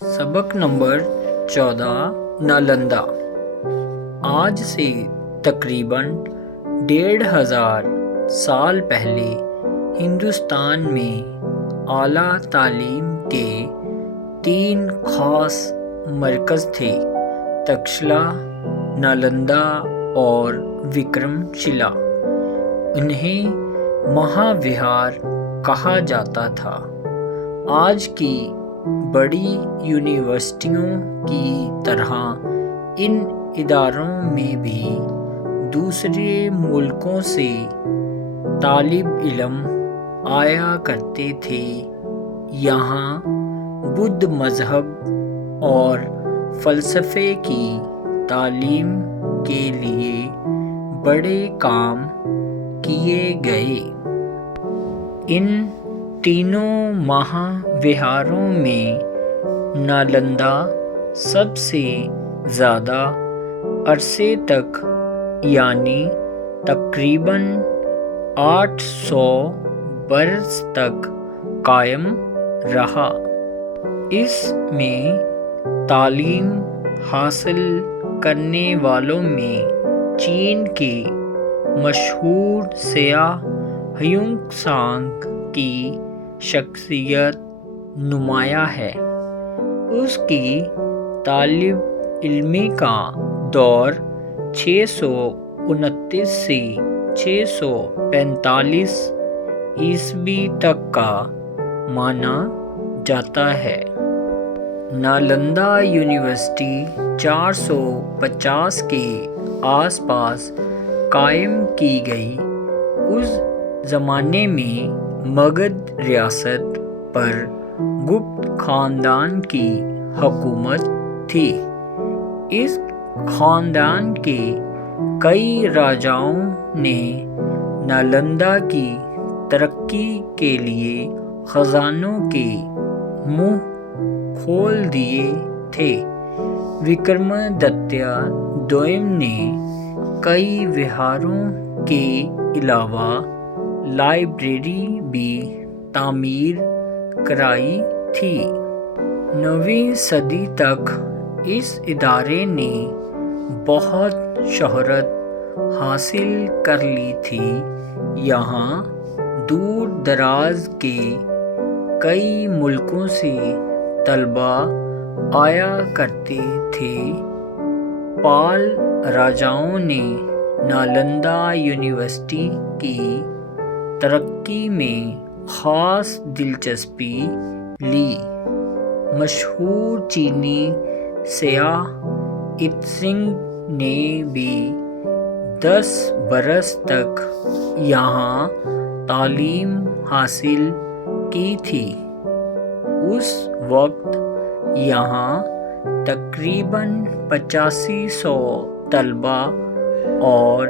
सबक नंबर 14 नालंदा। आज से तकरीबन 1500 साल पहले हिंदुस्तान में आला तालीम के 3 खास मरकज़ थे: तक्षशिला, नालंदा और विक्रमशिला। उन्हें महाविहार कहा जाता था। आज की बड़ी यूनिवर्सिटियों की तरह इन इदारों में भी दूसरे मुल्कों से तालिब इल्म आया करते थे। यहाँ बुद्ध मज़हब और फ़लसफ़े की तालीम के लिए बड़े काम किए गए। इन तीनों महाविहारों में नालंदा सबसे ज़्यादा अरसे तक यानी तकरीबन 800 बरस तक कायम रहा। इसमें तालीम हासिल करने वालों में चीन के मशहूर सयाह ह्यूंग त्सांग की शख्सियत नुमायां है। उसकी तालिब इल्मी का दौर 629 से 645 ईस्वी तक का माना जाता है। नालंदा यूनिवर्सिटी 450 के आसपास कायम की गई। उस ज़माने में मगध रियासत पर गुप्त ख़ानदान की हुकूमत थी। इस ख़ानदान के कई राजाओं ने नालंदा की तरक्की के लिए ख़ज़ानों के मुँह खोल दिए थे। विक्रमादित्य द्वितीय ने कई विहारों के अलावा लाइब्रेरी भी तामीर कराई थी। 9वीं सदी तक इस इदारे ने बहुत शोहरत हासिल कर ली थी। यहाँ दूर दराज के कई मुल्कों से तलबा आया करते थे। पाल राजाओं ने नालंदा यूनिवर्सिटी की तरक्की में ख़ास दिलचस्पी ली। मशहूर चीनी सयाह इत्सिंग ने भी 10 बरस तक यहाँ तालीम हासिल की थी। उस वक्त यहाँ तकरीबन 8500 तलबा और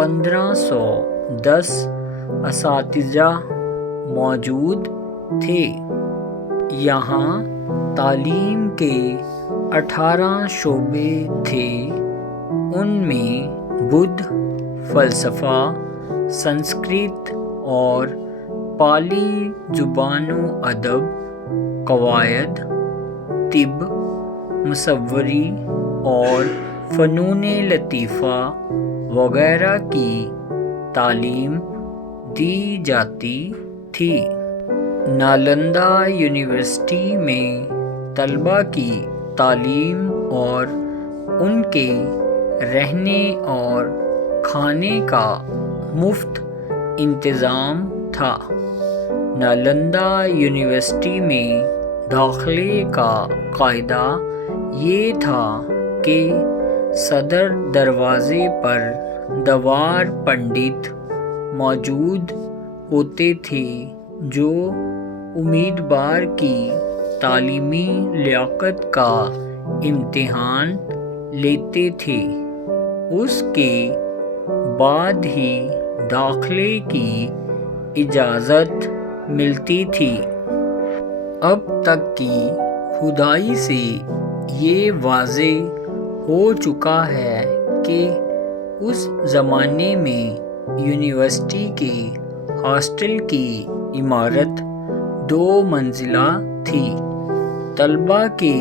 1510 असातिज़ा मौजूद थे। यहाँ तालीम के 18 शोबे थे। उनमें बुद्ध, फ़लसफ़ा, संस्कृत और पाली ज़ुबानो अदब, क़वायद, तिब, मुसव्वरी और फ़नूने लतीफ़ा वगैरह की तालीम दी जाती थी। नालंदा यूनिवर्सिटी में तलबा की तालीम और उनके रहने और खाने का मुफ्त इंतज़ाम था। नालंदा यूनिवर्सिटी में दाखिले का कायदा ये था कि सदर दरवाज़े पर दवार पंडित मौजूद होते थे जो उम्मीदवार की तालीमी लियाकत का इम्तिहान लेते थे। उसके बाद ही दाखिले की इजाज़त मिलती थी। अब तक की खुदाई से ये वाज़े हो चुका है कि उस ज़माने में यूनिवर्सिटी के हॉस्टल की इमारत 2 मंजिला थी। طلبہ کے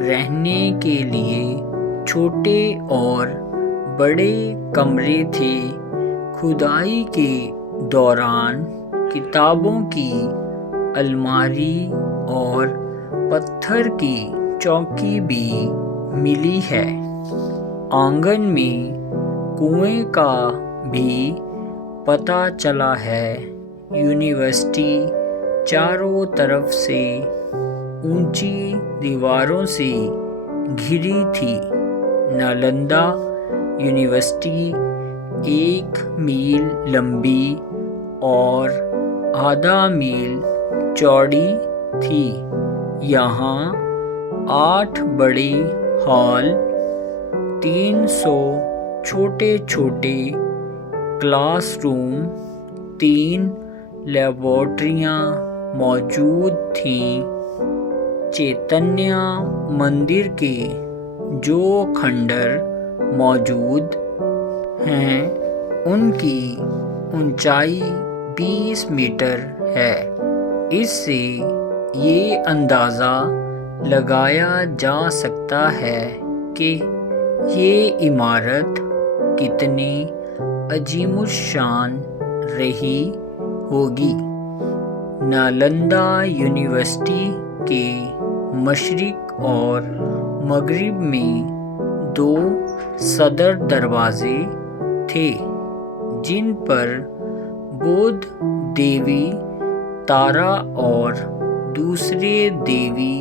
رہنے کے لیے چھوٹے اور بڑے کمرے تھے۔ کھدائی کے دوران کتابوں کی الماری اور پتھر کی چوکی بھی ملی ہے۔ آنگن میں کنویں کا بھی پتہ چلا ہے۔ یونیورسٹی چاروں طرف سے اونچی دیواروں سے گھری تھی۔ نالندہ یونیورسٹی 1 میل لمبی اور آدھا میل چوڑی تھی۔ یہاں 8 بڑے ہال، 300 چھوٹے چھوٹے کلاس روم، 3 لیبارٹریاں موجود تھیں۔ چیتنیہ مندر کے جو کھنڈر موجود ہیں ان کی اونچائی 20 میٹر ہے۔ اس سے یہ اندازہ لگایا جا سکتا ہے کہ یہ عمارت کتنی عظیم الشان رہی ہوگی۔ نالندہ یونیورسٹی کے مشرق اور مغرب میں 2 صدر دروازے تھے جن پر بدھ دیوی تارا اور دوسرے دیوی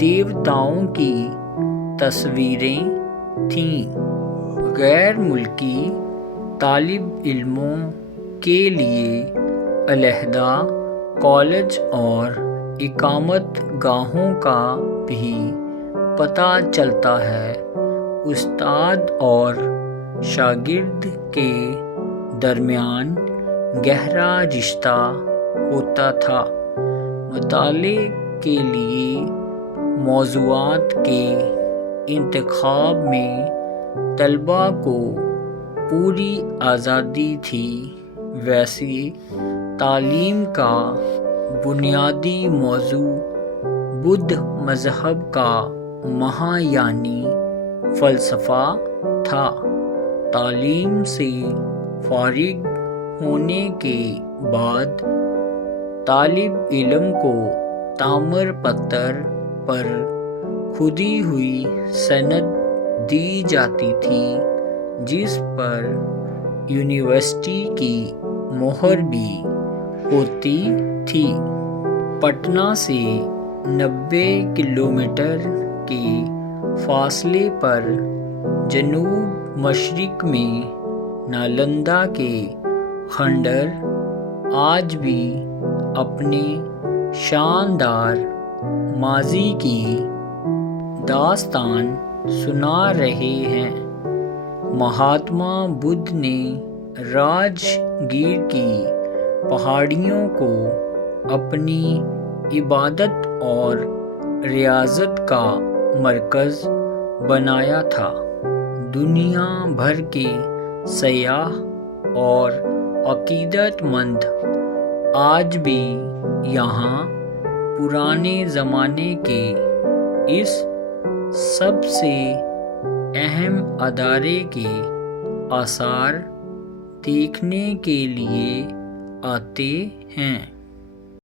دیوتاؤں کی تصویریں تھیں۔ غیر ملکی طالب علموں کے لیے علیحدہ کالج اور اقامت گاہوں کا بھی پتہ چلتا ہے۔ استاد اور شاگرد کے درمیان گہرا رشتہ ہوتا تھا۔ مطالعے کے لیے موضوعات کے انتخاب میں طلباء کو پوری آزادی تھی۔ ویسے تعلیم کا بنیادی موضوع بدھ مذہب کا مہایانی فلسفہ تھا۔ تعلیم سے فارغ ہونے کے بعد طالب علم کو تامر پتر پر کھدی ہوئی سند دی جاتی تھی جس پر یونیورسٹی کی مہر بھی ہوتی تھی۔ پٹنہ سے 90 کلومیٹر کے فاصلے پر جنوب مشرق میں نالندہ کے کھنڈر آج بھی اپنے شاندار ماضی کی داستان سنا رہے ہیں۔ مہاتما بدھ نے راج گیر کی پہاڑیوں کو اپنی عبادت اور ریاضت کا مرکز بنایا تھا۔ دنیا بھر کے سیاح اور عقیدت مند آج بھی یہاں پرانے زمانے کے اس سب سے اہم ادارے کے آثار دیکھنے کے لیے آتے ہیں۔